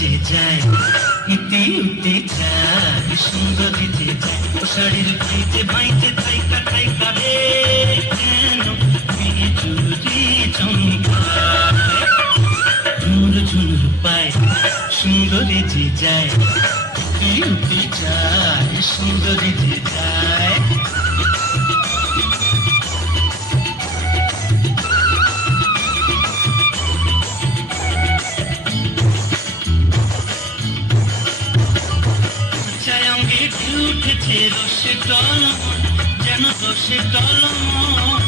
যে যায়, ইতি উতি যায়, সুন্দরী যে যায়, ও শাড়ির ভাইতে ভাইতে থাইকা থাইকা রে কেন বিজুরি চমকায়, ঝুনুর ঝুনুর পায়, সুন্দরী যে যায়, ইতি উতি যায়, সুন্দরী যে যায়। উঠেছে রসে টলমন, যেন রসে টলমন,